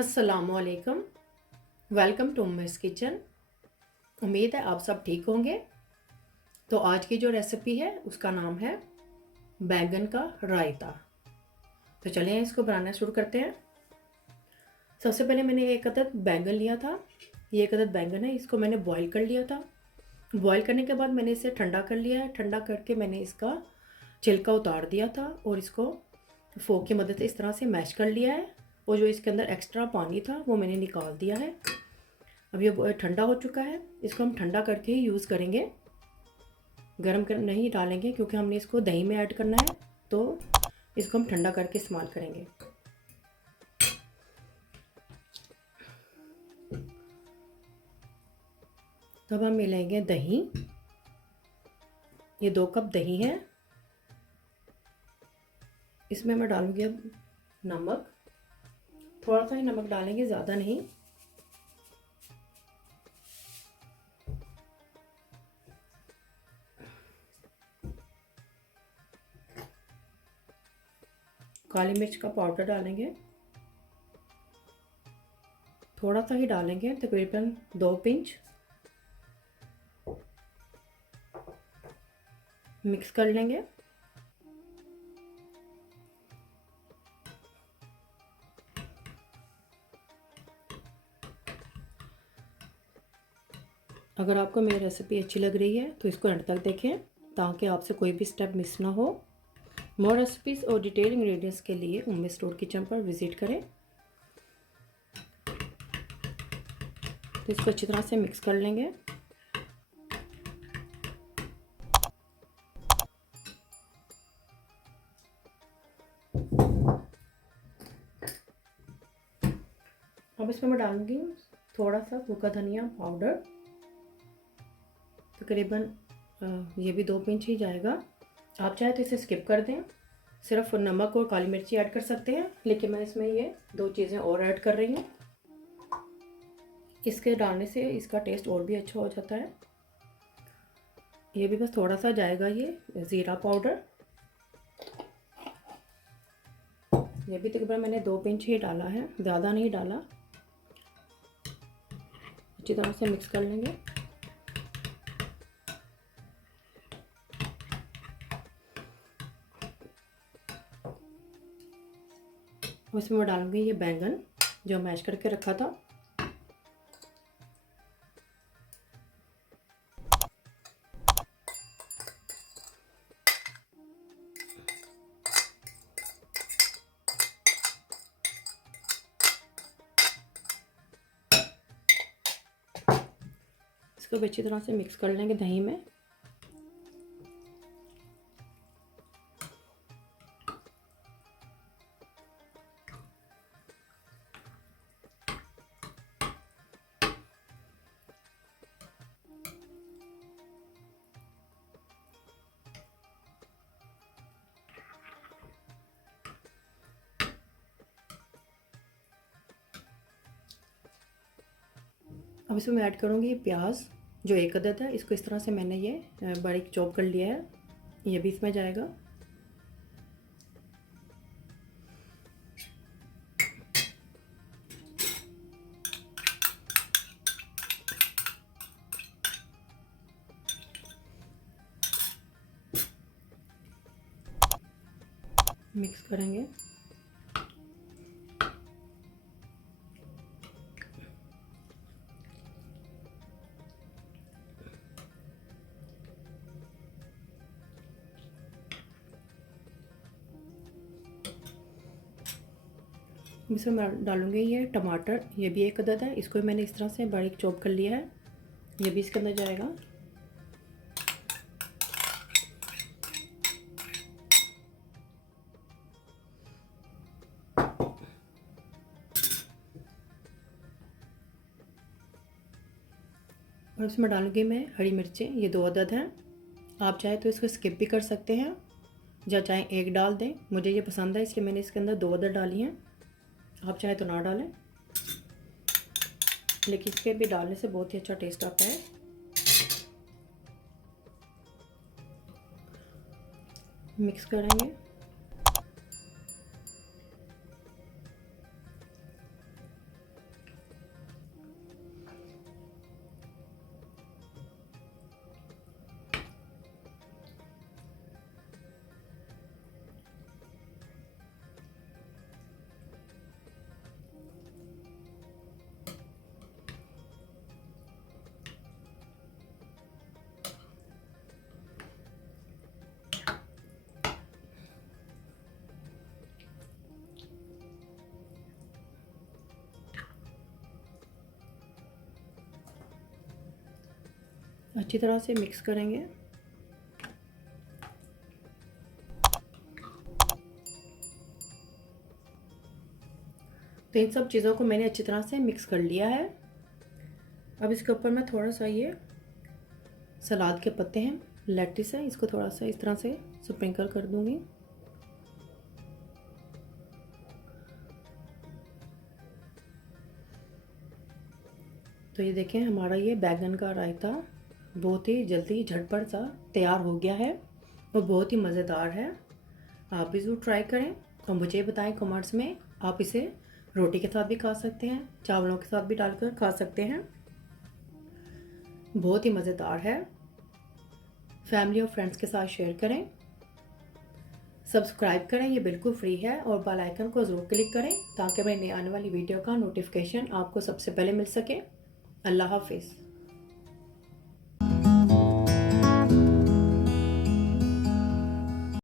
अस्सलामुअलैकुम। Welcome to Miss Kitchen. उम्मीद है आप सब ठीक होंगे। तो आज की जो रेसिपी है उसका नाम है बैंगन का रायता। तो चलिए इसको बनाना शुरू करते हैं। सबसे पहले मैंने एक अदद बैंगन लिया था। ये एक अदद बैंगन है, इसको मैंने बॉईल कर लिया था। बॉईल करने के बाद मैंने इसे ठंडा कर लिया है। ठंडा करके मैंने इसका छिलका उतार दिया था और इसको फोक की मदद से इस तरह से मैश कर लिया है। और जो इसके अंदर एक्स्ट्रा पानी था वो मैंने निकाल दिया है। अब ये ठंडा हो चुका है, इसको हम ठंडा करके ही यूज़ करेंगे, गर्म कर नहीं डालेंगे क्योंकि हमने इसको दही में ऐड करना है। तो इसको हम ठंडा करके इस्तेमाल करेंगे। तो अब हम मिलेंगे दही। ये 2 कप दही है। इसमें मैं डालूंगी अब नमक। थोड़ा सा ही नमक डालेंगे, ज़्यादा नहीं। काली मिर्च का पाउडर डालेंगे, थोड़ा सा ही डालेंगे, तकरीबन 2 पिंच। मिक्स कर लेंगे। अगर आपको मेरी रेसिपी अच्छी लग रही है तो इसको अंत तक देखें ताकि आपसे कोई भी स्टेप मिस ना हो। मोर रेसिपीज़ और डिटेल इंग्रेडिएंट्स के लिए उम्मी स्टोर किचन पर विज़िट करें। तो इसको अच्छी तरह से मिक्स कर लेंगे। अब इसमें मैं डालूंगी थोड़ा सा सूखा धनिया पाउडर, तकरीबन ये भी 2 पिंच ही जाएगा। आप चाहे तो इसे स्किप कर दें, सिर्फ नमक और काली मिर्ची ऐड कर सकते हैं, लेकिन मैं इसमें ये 2 चीज़ें और ऐड कर रही हूँ। इसके डालने से इसका टेस्ट और भी अच्छा हो जाता है। ये भी बस थोड़ा सा जाएगा, ये ज़ीरा पाउडर। ये भी तकरीबन मैंने 2 पिंच ही डाला है, ज़्यादा नहीं डाला। अच्छी तरह से मिक्स कर लेंगे। उसमें मैं डालूंगी ये बैंगन जो मैश करके रखा था। इसको भी अच्छी तरह से मिक्स कर लेंगे दही में। अब इसमें मैं ऐड करूँगी प्याज जो 1 अदद है। इसको इस तरह से मैंने ये बारीक चॉप कर लिया है, ये भी इसमें जाएगा। मिक्स करेंगे। इसमें मैं डालूंगी ये टमाटर, ये भी 1 अदद है। इसको मैंने इस तरह से बारीक चॉप कर लिया है, ये भी इसके अंदर जाएगा। और उसमें डालूंगी मैं हरी मिर्चें, ये 2 अदद हैं। आप चाहे तो इसको स्किप भी कर सकते हैं या चाहे 1 डाल दें। मुझे ये पसंद है इसलिए मैंने इसके अंदर 2 अदद डाली हैं। आप चाहे तो ना डालें, लेकिन इसके भी डालने से बहुत ही अच्छा टेस्ट आता है। मिक्स करेंगे। अच्छी तरह से मिक्स करेंगे। तो इन सब चीज़ों को मैंने अच्छी तरह से मिक्स कर लिया है। अब इसके ऊपर मैं थोड़ा सा ये सलाद के पत्ते हैं, लेटिस है, इसको थोड़ा सा इस तरह से स्प्रिंकल कर दूंगी। तो ये देखें, हमारा ये बैगन का रायता बहुत ही जल्दी झटपट सा तैयार हो गया है और बहुत ही मज़ेदार है। आप भी ज़रूर ट्राई करें और मुझे बताएं कमेंट्स में। आप इसे रोटी के साथ भी खा सकते हैं, चावलों के साथ भी डालकर खा सकते हैं। बहुत ही मज़ेदार है। फैमिली और फ्रेंड्स के साथ शेयर करें, सब्सक्राइब करें, ये बिल्कुल फ्री है, और बेल आइकन को ज़रूर क्लिक करें ताकि मेरी आने वाली वीडियो का नोटिफिकेशन आपको सबसे पहले मिल सके। अल्लाह हाफिज़।